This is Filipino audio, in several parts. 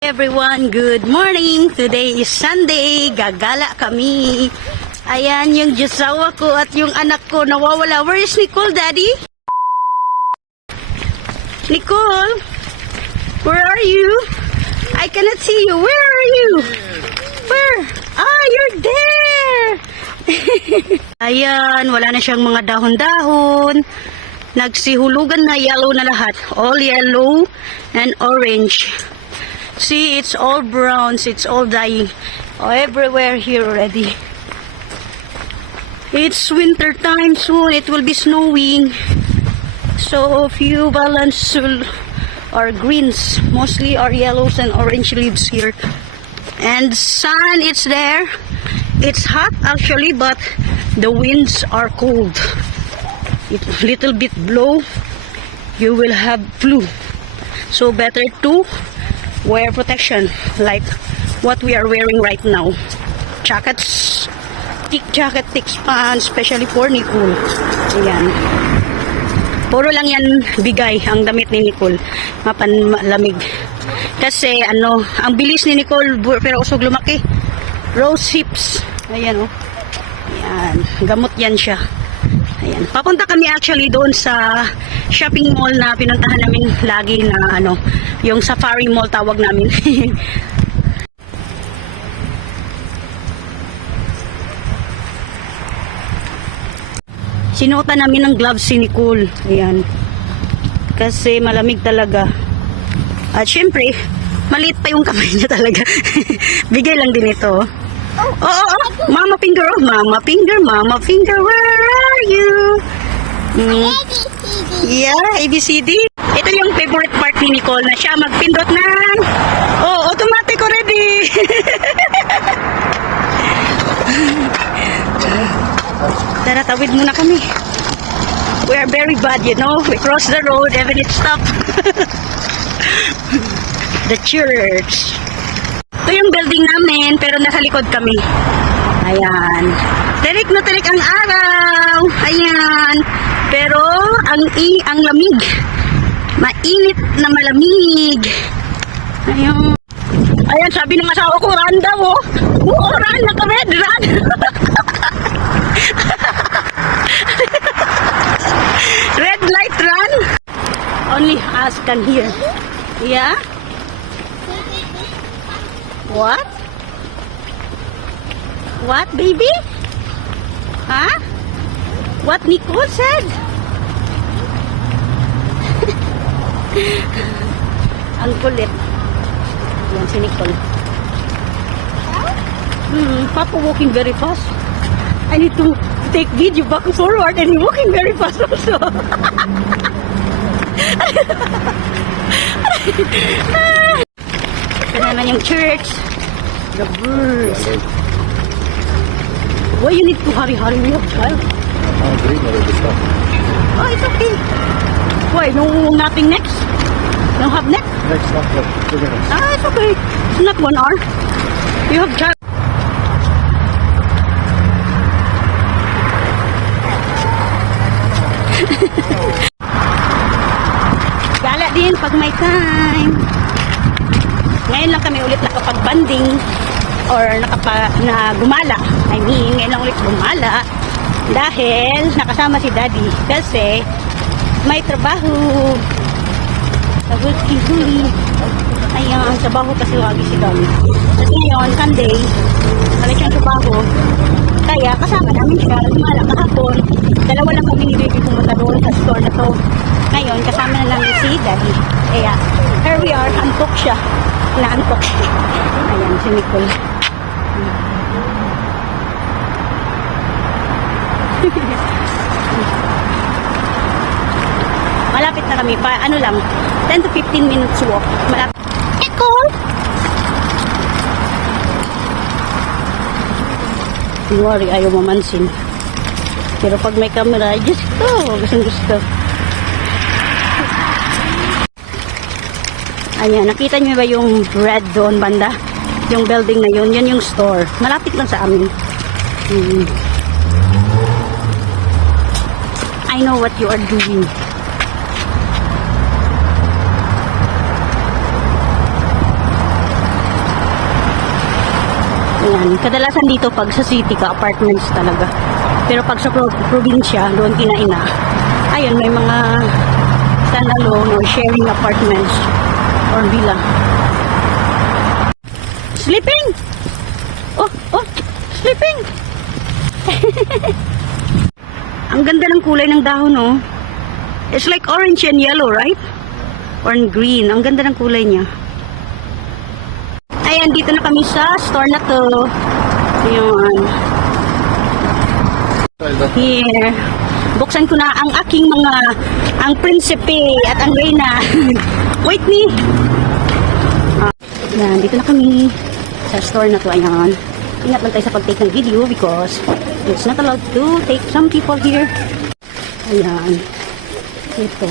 Everyone, good morning. Today is Sunday. Gagala kami. Ayan yung josawa ko at yung anak ko nawawala. Where is Nicole, Daddy? Nicole? Where are you? I cannot see you. Where are you? Where? Ah, you're there. Ayan, wala na siyang mga dahon-dahon. Nagsihulugan na, yellow na lahat. All yellow and orange. See, it's all browns, it's all dying. Oh, everywhere here already. It's winter time soon, it will be snowing. So few balance are greens, mostly are yellows and orange leaves here. And sun, it's there. It's hot actually, but the winds are cold. It little bit blow, you will have flu. So better to wear protection like what we are wearing right now. Jackets, thick jacket, thick pants, especially for Nicole. Ayan. Puro lang yan bigay ang damit ni Nicole. Mapanlamig. Kasi ang bilis ni Nicole pero usog lumaki. Rose hips. Ayan oh. Ayan. Gamot yan siya. Ayan. Papunta kami actually doon sa shopping mall na pinuntahan namin lagi na yung Safari Mall tawag namin. Sinuotan namin ng gloves si Nicole. Ayan. Kasi malamig talaga. At syempre, maliit pa yung kamay niya talaga. Bigay lang din ito. Oh, mama finger, oh. Mama finger, where are you? Yeah, ABCD. Ito yung favorite part ni Nicole na siya magpindot ng automatic already. Tara, tawid muna kami. We are very bad, you know. We cross the road, even it stop. The church. Ito yung building namin, pero nasa likod kami. Ayan. Tirik na tirik ang araw. Ayan. Pero ang lamig. Mainit na malamig. Ayan. Ayan, sabi ng asawa ko, run daw, oh. Oo, run, naka-red, run. Red light, run. Only us can hear. Yeah? What? What, baby? Huh? What Nicole said? Ang kulit. Yan si Nicole. Papa walking very fast. I need to take video back and forward and he's walking very fast also. Ito naman yung church. The birds. Why you need to hurry? We have child. Oh, it's okay. Why? No, nothing next? No have next? Next, not for 2 minutes. Ah, it's okay. It's not 1 hour. You have child. Gala din pag may time. Ngayon lang kami ulit nakapag-banding or gumala. I mean, ngayon lang ulit gumala dahil nakasama si Daddy kasi may trabaho sa huli. Ayan, trabaho kasi lagi si Daddy. At ngayon, Sunday, wala siyang trabaho. Kaya kasama namin siya. Gumala kahapon. Dalawa lang kami ni Baby pumunta doon sa store na to. Ngayon, kasama na lang si Daddy. Kaya, here we are, antok siya. Naantok siya. Ayan, si Nicole. Malapit na kami pa, 10 to 15 minutes walk. Malapit. Nicole! Don't worry, ayaw mamansin. Pero pag may camera, gusto. Ayan, nakita niyo ba yung red doon banda? Yung building na yun, yan yung store. Malapit lang sa amin. I know what you are doing. Ayan, kadalasan dito pag sa city ka, apartments talaga. Pero pag sa probinsya, doon kinaina, ayun, may mga standalone or sharing apartments or villa. Sleeping! Oh, sleeping! Ang ganda ng kulay ng dahon, oh. It's like orange and yellow, right? Or green. Ang ganda ng kulay niya. Ayan, dito na kami sa store na to. Ayan. Here. Buksan ko na ang aking ang prinsipe at ang reyna. Wait me! Ayan, dito na kami sa store na to. Ayan. Ingat lang tayo sa pag-take ng video because it's not allowed to take some people here. Ayan. Ito.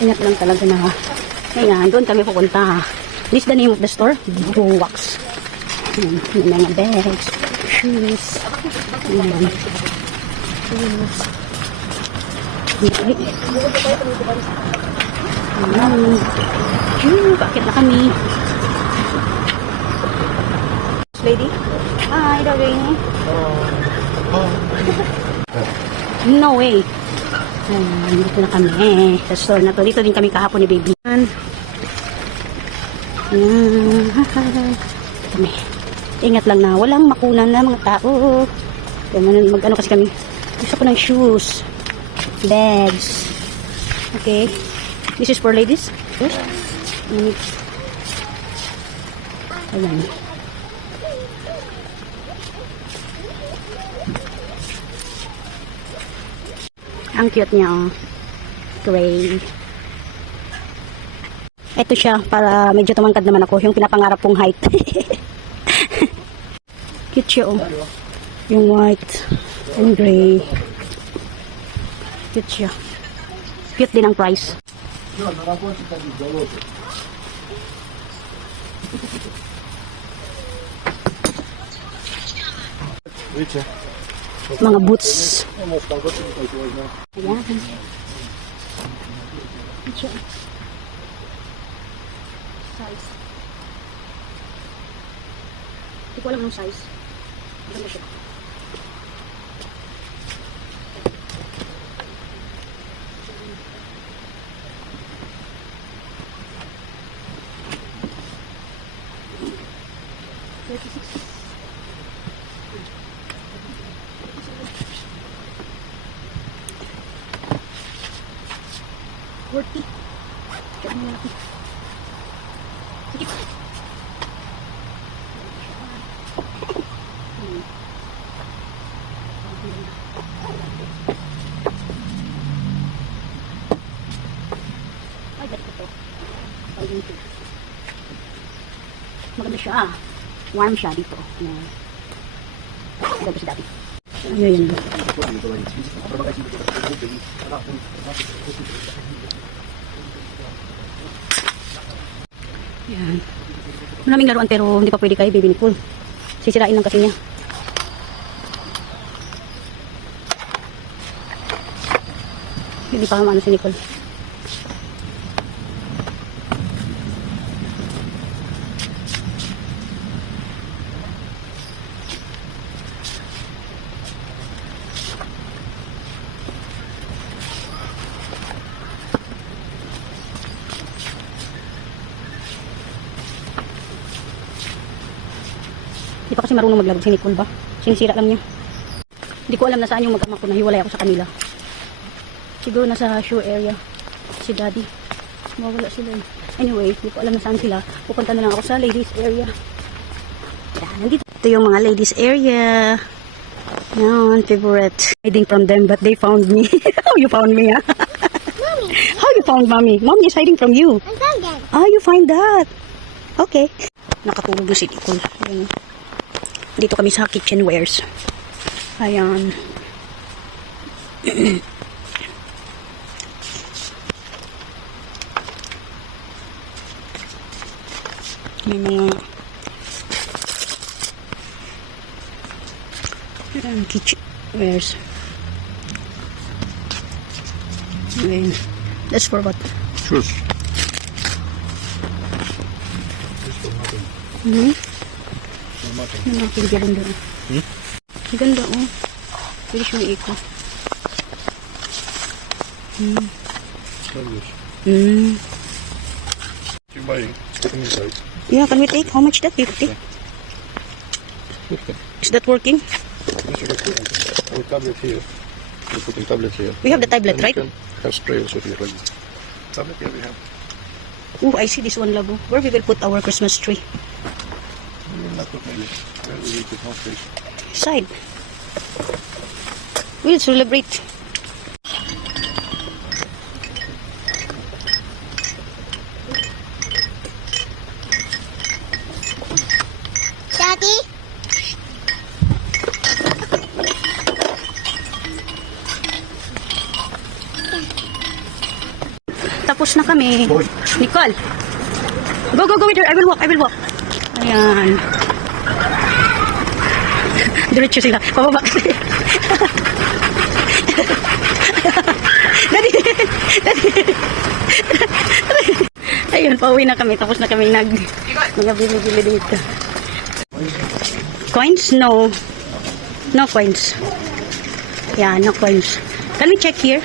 Ingat lang talaga na. Ayan, doon kami pupunta. This is the name of the store. Wax. Ayan, may mga bags, shoes. Ayan. Shoes. Okay. Ayan. Bakit na kami? Lady? Hi, darling. No way. Ayan, dito na kami. Sa store na to. Dito din kami kahapon ni baby. Ayan. Kami. Ingat lang na walang makunan na mga tao. Mag-ano kasi kami. Gusto ko ng shoes. Bags. Okay. This is for ladies. Shoes. Ayan. Ang cute niya, oh. Gray. Ito siya, para medyo tumangkad naman ako. Yung pinapangarap kong height. Cute siya, oh. Yung white and gray. Cute siya. Cute din ang price. Mga boots. Ayan. Size. Hindi ko alam yung size. Maganda siya. Worthy. Kaya mo malaki. Sige pa. Ay, dati ko to. Maganda siya. Warm siya dito. Maganda siya dati. Ayun. Yan. Maraming laruan pero hindi pa pwede kay Baby Nicole. Sisirain lang kasi niya. Hindi pa kamano si Nicole. Hindi pa kasi marunong maglabog si Nicole ba? Sinisira lang niya. Hindi ko alam na saan yung mag-ama ko na hiwalay ako sa kanila. Siguro nasa shoe area. Si Daddy. Mawala sila eh. Anyway, hindi ko alam na saan sila. Pupunta na lang ako sa ladies area. Yan, nandito. Ito yung mga ladies area. Yan, favorite. Hiding from them but they found me. How you found me, ha? Mommy, How you found mommy? Mommy is hiding from you. I found them. Ah, you find that. Okay. Nakatulog na si Nicole. Ayan. Dito kami sa kitchenwares. Ayan. May mga kitchenwares. Ayan. That's for what? Ano ang pinaganda na? Ang ganda, oh. Pwede siya may iko. You're buying inside. Yeah, can we take? How much that? 50? Is that working? Our tablet here. We're putting tablet here. We have the tablet, And right? you can have spray also here like this. Tablet here we have. Oh, I see this one, Labo. Where we will put our Christmas tree? We will not put maybe. Where we will put no space. Side. We'll celebrate. Daddy? Tapos na kami. Nicole. Go, go, go with her. I will walk. I will walk. Ayan. Diretso sila. Pababa kasi. Daddy. Daddy. Ayun, pauwi na kami. Tapos na kami mga bili-bili dito. Coins? No. No coins. Yeah, no coins. Can we check here?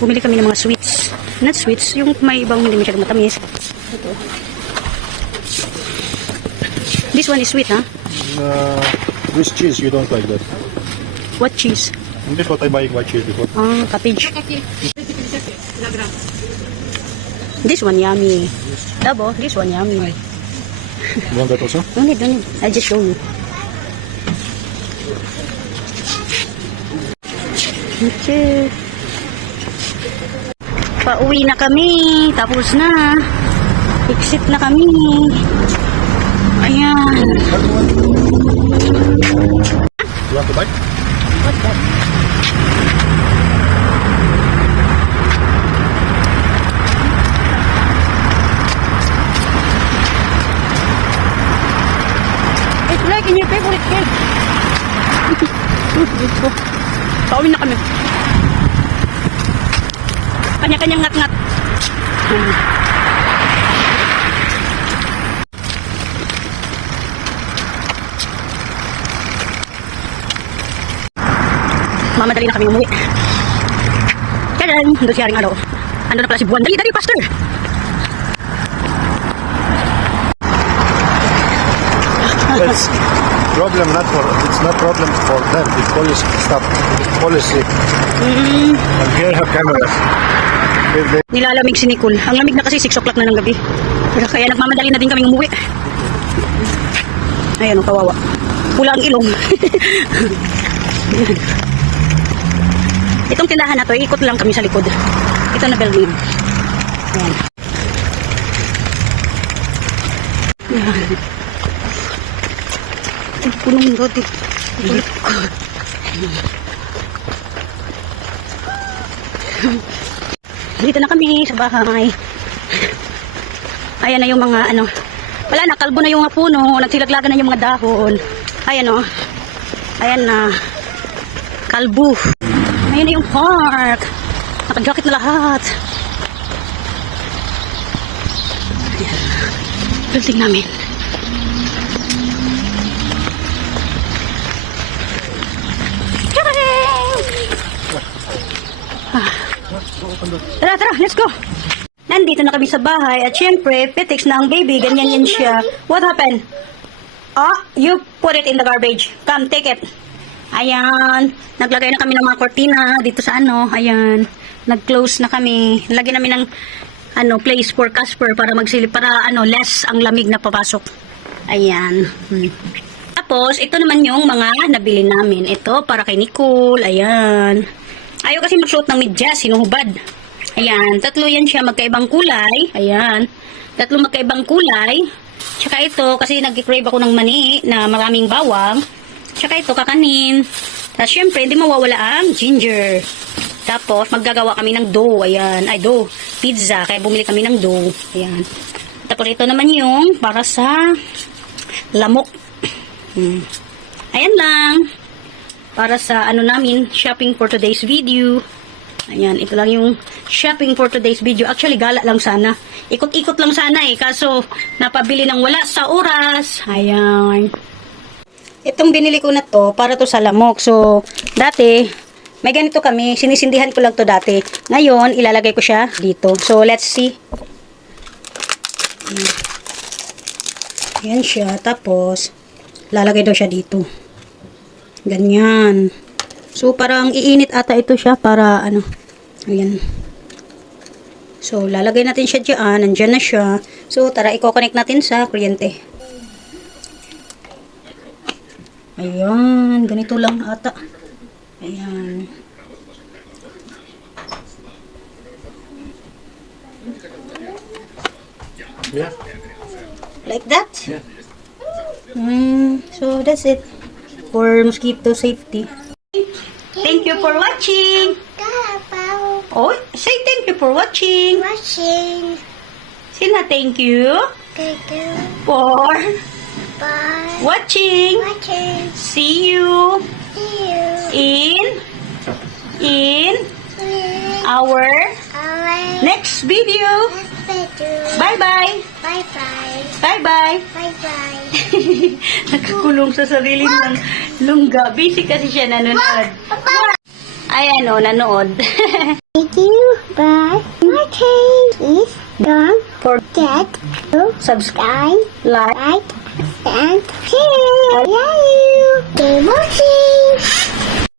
Bumili kami ng mga sweets. Not sweets, yung may ibang hindi masyadong matamis. Ito. This one is sweet, huh? This cheese, you don't like that. What cheese? This is what I buy white cheese before. Ah, cottage. This one yummy. Double, this one yummy. You want that also? Don't need, don't need. I'll just show you. Okay. Pauwi na kami. Tapos na. Exit na kami. Ayan. You want to buy? What's that? It's like in your favorite cake. Pauwi na kami. Kanya-kanyang ngat-ngat. Mamadali na kami umuwi. Kailan? Doon si Haring Araw. Ano na pala si Buwan? Dali, dali, Pastor! It's problem not for, it's not problem for them. It's policy stuff. It's policy. And here have cameras. If they Nilalamig si Nicole. Ang lamig na kasi 6 o'clock na ng gabi. Kaya nagmamadali na din kaming umuwi. Ayan, kawawa. Pula ang ilong. Itong tindahan na to, ikot lang kami sa likod. Ito na building. Ayan. Ayan. Ito, punong roti. Dito na kami sa bahay. Ayan na yung mga ano. Wala na, kalbo na yung mga puno. Nagsilaglagan na yung mga dahon. Ayan o. Ayan na. Kalbo. Ayan na yung park. Naka-jacket na lahat. Ayan. Building namin. Tara, tara, let's go. Nandito na kami sa bahay at syempre, petiks na ang baby, ganyan yan siya. What happened? You put it in the garbage. Come, take it. Ayan, naglagay na kami ng mga kortina dito sa ano, ayan. Nag-close na kami. Lagyan namin ng place for Casper para magsilip, para less ang lamig na papasok. Ayan. Tapos, ito naman yung mga nabili namin. Ito, para kay Nicole, ayan. Ayaw kasi magsuot ng medyas, sinuhubad. Ayan, tatlo yan siya, magkaibang kulay. Ayan, tatlo magkaibang kulay. Tsaka ito, kasi nag-crave ako ng mani na maraming bawang. Tsaka ito, kakanin. Tapos syempre, hindi mawawala ang ginger. Tapos, maggagawa kami ng dough. Ayan, ay dough, pizza. Kaya bumili kami ng dough. Ayan. Tapos ito naman yung para sa lamok. Ayan lang. Para sa namin, shopping for today's video. Ayan, ito lang yung shopping for today's video. Actually, gala lang sana. Ikot-ikot lang sana kaso, napabili ng wala sa oras. Ayan. Itong binili ko na to, para to sa lamok. So, dati, may ganito kami. Sinisindihan ko lang to dati. Ngayon, ilalagay ko siya dito. So, let's see. Yan siya. Tapos, lalagay daw siya dito. Ganyan. So, parang iinit ata ito siya para, ano, ayan. So, lalagay natin siya dyan. Nandyan na siya. So, tara, i-connect natin sa kuryente. Ayan. Ganito lang ata. Ayan. Yeah. Like that? Yeah. So, that's it. For mosquito safety. Thank you for watching. Kapaw. Oh, say thank you for watching. Watching. Sina thank you Kuku. for Bye. watching. Watching. See you See you. in In our our next video. next video. Bye-bye. Bye-bye. Bye-bye. Bye-bye. Nakakulong sa sarili ng lungga. Busy kasi siya nanonood. Ay, ano, nanood. Thank you. Bye. Watching. Please don't forget to Subscribe, subscribe, like, like, and share. Love you. Keep watching.